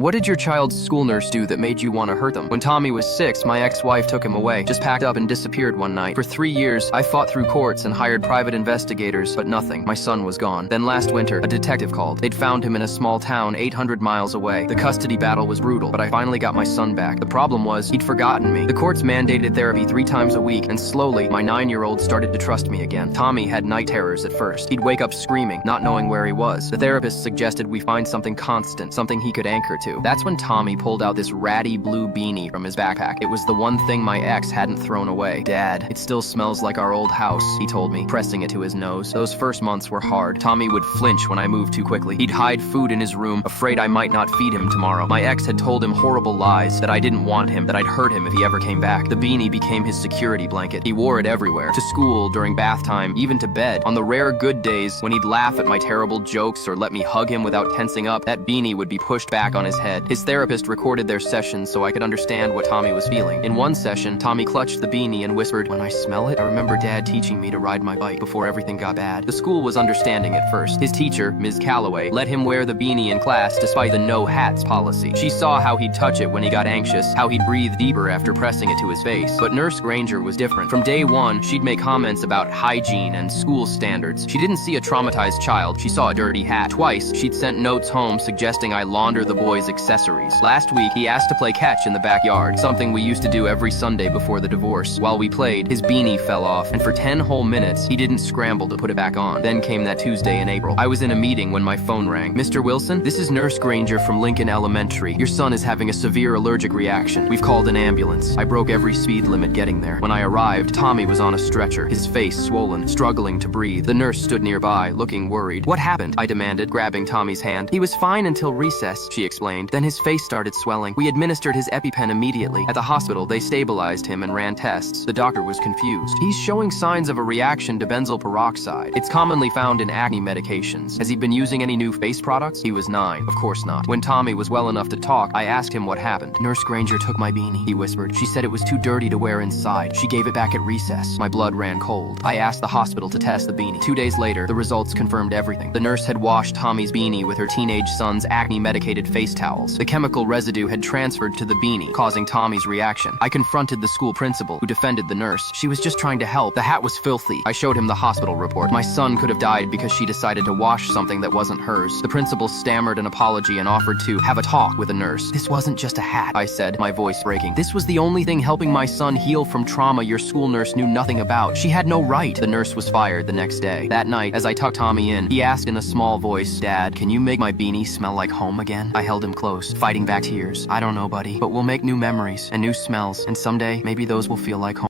What did your child's school nurse do that made you want to hurt them? When Tommy was 6, my ex-wife took him away, just packed up and disappeared one night. For 3 years, I fought through courts and hired private investigators, but nothing. My son was gone. Then last winter, a detective called. They'd found him in a small town 800 miles away. The custody battle was brutal, but I finally got my son back. The problem was, he'd forgotten me. The courts mandated therapy 3 times a week, and slowly, my 9-year-old started to trust me again. Tommy had night terrors at first. He'd wake up screaming, not knowing where he was. The therapist suggested we find something constant, something he could anchor to. That's when Tommy pulled out this ratty blue beanie from his backpack. It was the one thing my ex hadn't thrown away. "Dad, it still smells like our old house," he told me, pressing it to his nose. Those first months were hard. Tommy would flinch when I moved too quickly. He'd hide food in his room, afraid I might not feed him tomorrow. My ex had told him horrible lies, that I didn't want him, that I'd hurt him if he ever came back. The beanie became his security blanket. He wore it everywhere. To school, during bath time, even to bed. On the rare good days, when he'd laugh at my terrible jokes or let me hug him without tensing up, that beanie would be pushed back on his head. His therapist recorded their sessions so I could understand what Tommy was feeling. In one session, Tommy clutched the beanie and whispered, "When I smell it, I remember Dad teaching me to ride my bike before everything got bad." The school was understanding at first. His teacher, Ms. Calloway, let him wear the beanie in class despite the no hats policy. She saw how he'd touch it when he got anxious, how he'd breathe deeper after pressing it to his face. But Nurse Granger was different. From day one, she'd make comments about hygiene and school standards. She didn't see a traumatized child, she saw a dirty hat. Twice, she'd sent notes home suggesting I launder the boy's accessories. Last week, he asked to play catch in the backyard, something we used to do every Sunday before the divorce. While we played, his beanie fell off, and for 10 whole minutes, he didn't scramble to put it back on. Then came that Tuesday in April. I was in a meeting when my phone rang. "Mr. Wilson, this is Nurse Granger from Lincoln Elementary. Your son is having a severe allergic reaction. We've called an ambulance." I broke every speed limit getting there. When I arrived, Tommy was on a stretcher, his face swollen, struggling to breathe. The nurse stood nearby, looking worried. "What happened?" I demanded, grabbing Tommy's hand. "He was fine until recess," she explained. Then his face started swelling. We administered his EpiPen immediately. At the hospital, they stabilized him and ran tests. The doctor was confused. "He's showing signs of a reaction to benzoyl peroxide. It's commonly found in acne medications. Has he been using any new face products?" He was 9. Of course not. When Tommy was well enough to talk, I asked him what happened. "Nurse Granger took my beanie," he whispered. "She said it was too dirty to wear inside. She gave it back at recess." My blood ran cold. I asked the hospital to test the beanie. 2 days later, the results confirmed everything. The nurse had washed Tommy's beanie with her teenage son's acne-medicated face towels. The chemical residue had transferred to the beanie, causing Tommy's reaction. I confronted the school principal, who defended the nurse. She was just trying to help. The hat was filthy. I showed him the hospital report. My son could have died because she decided to wash something that wasn't hers. The principal stammered an apology and offered to have a talk with the nurse. "This wasn't just a hat," I said, my voice breaking. "This was the only thing helping my son heal from trauma your school nurse knew nothing about. She had no right." The nurse was fired the next day. That night, as I tucked Tommy in, he asked in a small voice, "Dad, can you make my beanie smell like home again?" I held him close, fighting back tears. "I don't know, buddy, but we'll make new memories and new smells, and someday, maybe those will feel like home."